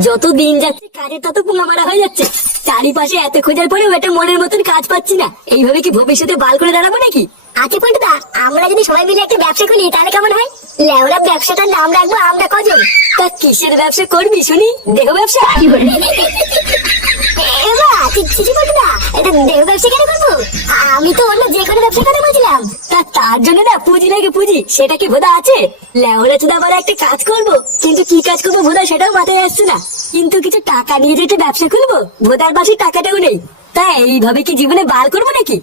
যত দিন যাচ্ছে কাজে তত পোঙা মারা হয়ে যাচ্ছে। চারিপাশে এত খোঁজার পরেও একটা মনের মতন কাজ পাচ্ছি না। এইভাবে কি ভবিষ্যতে বাল করে দাঁড়াবো নাকি? আচ্ছা পল্টুদা, আমরা যদি সবাই মিলে একটা ব্যবসা খুলি তাহলে কেমন হয়? লেওরা ব্যবসাটার নাম রাখবো আমরা কজন। তা কিসের ব্যবসা করবি শুনি? দেহ ব্যবসা? আমি তো অন্য যে কোনো ব্যবসা কথা বলছিলাম। তার জন্য না পুঁজি লাগে, পুঁজি। সেটা কি ভোদা আছে? লেওরা চুদা আবার একটা কাজ করবো, কিন্তু কি কাজ করবো ভোদা সেটাও মাথায় আসছে না। কিন্তু কিছু টাকা নিয়ে যে একটা ব্যবসা খুলবো, ভোদার পাশে টাকাটাও নেই। তা এইভাবে কি জীবনে বার করবো নাকি?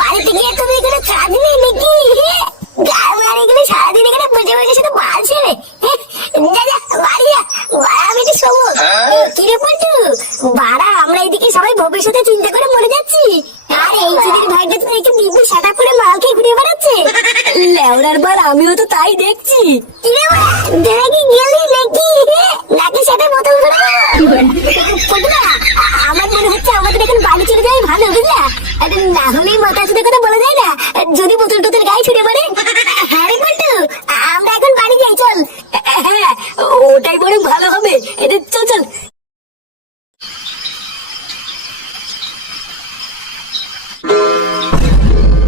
বাড়িতে গিয়ে তুমি এখানে কাজ নেই নাকি? সারাদিন এখানে বসে বসে শুধু বাল ছেড়ে আমি একটু শোবো। কিরে পল্টু, বাড়া আমরা এদিকে সবাই ভবিষ্যতে চিন্তা করে মরে যাচ্ছি, আর এই চুদির ভাইটা তো একটু দিব্যি সাটা করে মাল খেয়ে ঘুরে বেড়াচ্ছে। লেওড়ার বার আমিও তো তাই দেখছি। কিরে দেখি গেলি নাকি? নাকি সেটা বোতল করে আমার মনে হচ্ছে আমাদের এখন বাড়ি চলে যাওয়াই ভালো, বুঝলা? না হলেই মাথা চুদের কথা বলা যায় না, যদি বোতল টোতল গায়ে ছুটে পড়ে। হ্যাঁ রে পল্টু, আমরা এখন বাড়ি যাই, চল। হ্যাঁ, ওটাই বরং ভালো হবে। চল চল।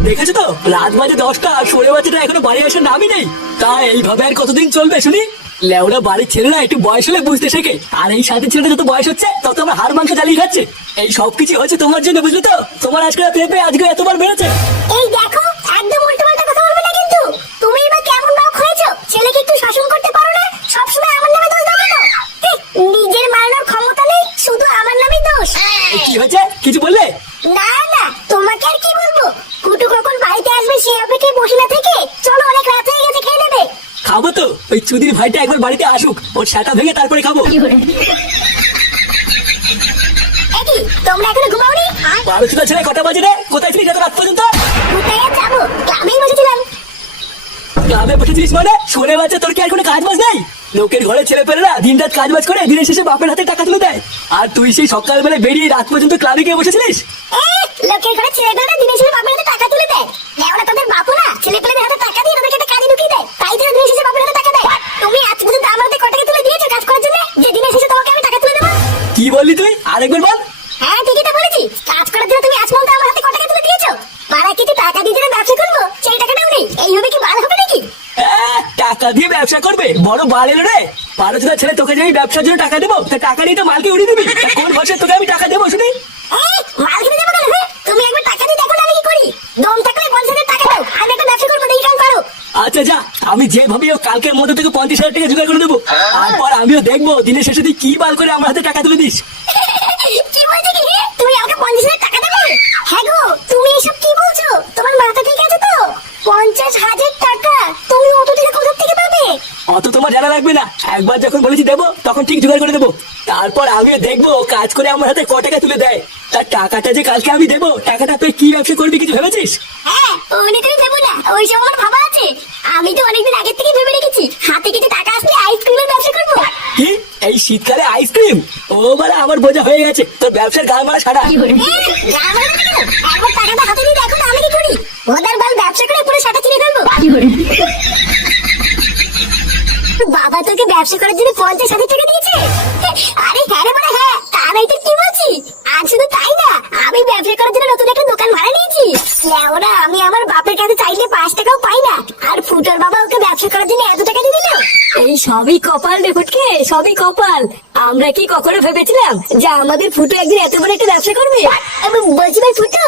দেখেছো তো, রাত বাজে 10টা, সোরে বাচ্চাটা এখনো বাড়ি আসার নামই নেই। তা এইভাবে আর কতদিন চলবে শুনি? লেওরা বাড়ির ছেলেরা একটু বয়স হলে বুঝতে শেখে, আর এই সাথে ছেলেটা যত বয়স হচ্ছে তত আমার হাড় মাংস জ্বালিয়ে খাচ্ছে। এই সবকিছু হচ্ছে তোমার জন্য, বুঝলে তো? তোমার আজকে পেঁপে আজকে এতবার বেড়েছে। এই দেখো, একদম উল্টো পাল্টা কথা বলবে না কিন্তু। তুমি এবার কেমন বাপ হয়েছো? ছেলেকে একটু শাসন করতে পারো না? সবসময় আমার নামে দোষ দাও কেন? নিজের মারানোর ক্ষমতা নেই, শুধু আমার নামেই দোষ। কি হয়েছে, কিছু বললে? না না, তোমাকে আর কি বলবো। কুটু কখন বাড়িতে আসবে সে অপেক্ষায় বসে না থেকে চলো, অনেক রাত হয়ে গেছে, খেয়ে নেবে। খাবো তো, ওই চুদির ভাইটা একবার বাড়িতে আসুক, ওর সেটা ভেঙে তারপরে খাবো। একই তোমরা এখনো ঘুমাওনি? 12টা ছেলে কটা বাজে রে? কোথায় ছিলিস এত রাত পর্যন্ত? কোথায় আর যাবো, গ্রামেই বসেছিলাম। গ্রামে বসেছিলিস মানে? সোনে বাচ্চা, তোর কি আর কোনো কাজ বাজ নাই? লোকের ঘরে ছেলে পেলেরা দিন রাত কাজ বাজ করে দিনের শেষে বাপের হাতে টাকা তুলে দেয়, আর তুই সেই সকালবেলা বেরিয়ে রাত পর্যন্ত ক্লাবে গিয়ে বসেছিলিস। লোকের ঘরে ছেলেপেলেরা দিনের শেষে বাপের হাতে টাকা তুলে দেয়? লেওরা তোদের বাপু না ছেলেপেলেদের হাতে টাকা দিয়ে তাদেরকে একটা কাজে ঢুকিয়ে দেয়, তাই তোরা দিনের শেষে বাপের হাতে টাকা দেয়। তুমি আজ পর্যন্ত আমার হাতে কটাকে তুলে দিয়েছো কাজ করার জন্য, যে দিনের শেষে তোমাকে আমি টাকা তুলে দেবো? কি বললি তুই? আরেকবার বল। হ্যাঁ ঠিকই তো বলেছি, কাজ করার জন্য তুমি আজ পর্যন্ত আমার হাতে কটাকে তুলে দিয়েছো? মারা কিছু টাকা দিয়ে যেন ব্যবসা করবো সেই টাকাটাও নেই, এইভাবে কি ভালো হবে নাকি? টাকা দিয়ে ব্যবসা করবে? বড় বাল এলো রে। 12টা ছেলে তোকে যে আমি ব্যবসার জন্য টাকা দেবো, তা টাকা নিয়ে তো মালকে উড়িয়ে দিবি। কোন ভাষায় তোকে আমি টাকা দেবো শুনি? মাল কিনে দেবো কেন? তুমি একবার টাকা দিয়ে দেখো না আমি কি করি। দম থাকলে 50,000 টাকা দাও, আমি একটা ব্যবসা করবো, দেখি কেমন পারো। আচ্ছা যা, আমি যেভাবে কালকের মধ্যে থেকে 50,000 টাকা জোগাড় করে দেবো, তারপর আমিও দেখবো দিনের শেষে তুই কি বাল করে আমার হাতে টাকা তুলে দিস। কি বলছো কি? তুমি আমাকে 50,000 টাকা দেবে? হ্যাঁ গো, তুমি এসব কি বলছো? তোমার মাথা ঠিক আছে তো? 50,000 টাকা তুমি অত টাকা কোথা থেকে পাবে? অত তোমার জানা লাগবে না, একবার যখন বলেছি দেবো তখন ঠিক জোগাড় করে দেবো। তারপর আমিও দেখবো কাজ করে আমার হাতে ক টাকা তুলে দেয়। তার টাকাটা যে কালকে আমি দেবো, টাকাটা তুই কি ব্যবসা করবি কিছু ভেবেছিস? হ্যাঁ, অনেকদিন দেবো না, ওই সব আমার ভাবা আছে। আমি তো অনেকদিন আগে থেকে ভেবে রেখেছি, হাতে কিছু টাকা আসলে আইসক্রিমের ব্যবসা করবো। কি এই শীতকালে আইসক্রিম? ও মানে আমার বোঝা হয়ে গেছে তোর ব্যবসার গাল মারা সারা। একবার টাকাটা হাতে নিয়ে দেখো না আমি কি করি। ওদের বাল ব্যবসা করে পুরো সাটা চিনে ফেলবো। বাবা তোকে ব্যবসা করার জন্য 50,000 টাকা দিয়েছে? আরে হ্যাঁ রে বলে হ্যাঁ, তা নাই তো কি বলছি। আর শুধু তাই না, আমি ব্যবসা করার জন্য নতুন একটা দোকান ভাড়া নিয়েছি। ওরা আমি আমার বাপের কাছে চাইলে 5 টাকাও পাই না, আর ফুটোর বাবা ওকে ব্যবসা করার জন্য এত টাকা দিয়ে দিল। এই সবই কপাল রে ফুটকে, সবই কপাল। আমরা কি কখনো ভেবেছিলাম যে আমাদের ফুটো একদিন এত বড় একটা ব্যবসা করবে? বলছি ভাই ফুটো,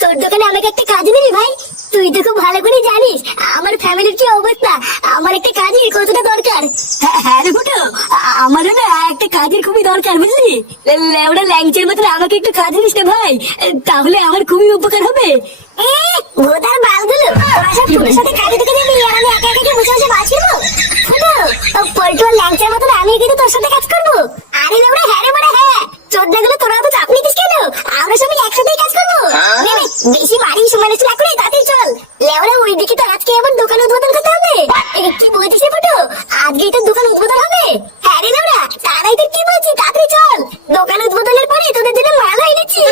তোর দোকানে আমাকে একটা কাজ দিবি ভাই? তুই তো খুব ভালো করে জানিস আমার ফ্যামিলির কি অবস্থা, আমার একটা কাজের কতটা দরকার। হ্যাঁ রে ফুটো, আমারও না একটা কাজের খুবই দরকার, বুঝলি? লেওড়া ল্যাংচের মতো আমাকে একটু কাজ দিস না ভাই, তাহলে আমার খুবই উপকার হবে। ভোদার বালগুলো, তোরা সব ফুটোর সাথে কাজে ঢুকে যাবি আর আমি একা একা বসে বসে বাঁচবো? ফুটো, পল্টু আর ল্যাংচের মতন আমি কিন্তু তোর সাথে কাজ করবো। আরে লেওড়া হ্যাঁ রে বড়া হ্যাঁ, চোদ্দাগুলো তোরা তো চাপ নিতিস কেন? আমরা সবাই একসাথেই কাজ করবো। বেশি মারি সমানে চলা করে তাতে চল। লেওড়া ওই দিকে তো আজকে আমার দোকান উদ্বোধন করতে হবে। কি বলছিস ফুটো, আজকেই তো দোকান উদ্বোধন হবে? হ্যাঁ রে লেওড়া, তারাই তো কি বলছি, তাড়াতাড়ি চল। দোকান উদ্বোধনের পরে তোদের জন্য মালও এনেছি,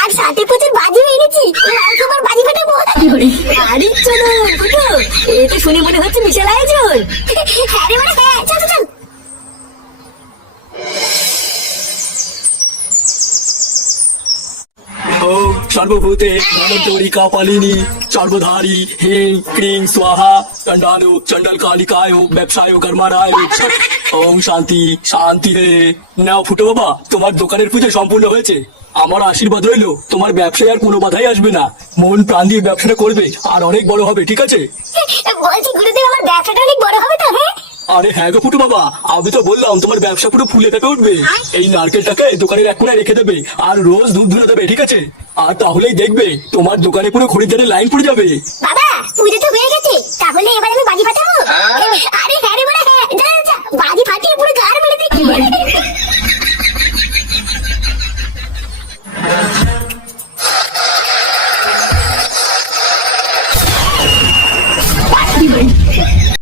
আর সাথে প্রচুর বাজিও এনেছি। লাল তোমার বাজি ফাটাবো। আরে চলো ফুটো, এ তো শুনে মনে হচ্ছে বিশাল আয়োজন। হ্যাঁ রে বড়া, হ্যাঁ চল চল চল। ওম সর্বভূতে ধনন্তরি কাপালিনী সর্বধারী হিং ক্রিং স্বাহা চণ্ডালো চণ্ডাল কালিকায় ব্যবসায় কর্মারায় ওম শান্তি শান্তি রে। নাও ফুটো বাবা, তোমার দোকানের পুজো সম্পূর্ণ হয়েছে। আমার আশীর্বাদ রইলো, তোমার ব্যবসায় আর কোনো বাধাই আসবে না। মন প্রাণ দিয়ে ব্যবসাটা করবে, আর অনেক বড় হবে, ঠিক আছে? বলছি গুরুদেব, আমার ব্যবসাটা অনেক বড় হবে তো? হ্যাঁ আরে হ্যাঁ গো ফুটু বাবা, আমি তো বললাম তোমার ব্যবসা পুরো ফুলে ফেপে উঠবে। এই নারকেলটাকে দোকানের এক কোণায় রেখে দেবে, আর রোজ দুধ ধুয়ে দেবে, ঠিক আছে? আর তাহলেই দেখবে তোমার দোকানে পুরো খরিদ্দারের লাইন পড়ে যাবে। বাবা, পুজো তো হয়ে গেছে, তাহলে এবার আমি বাজি ফাটাবো? আরে হ্যাঁ রে বড়া, হ্যাঁ যা যা, বাজি ফাটিয়ে পুরো গার মেরে দিই।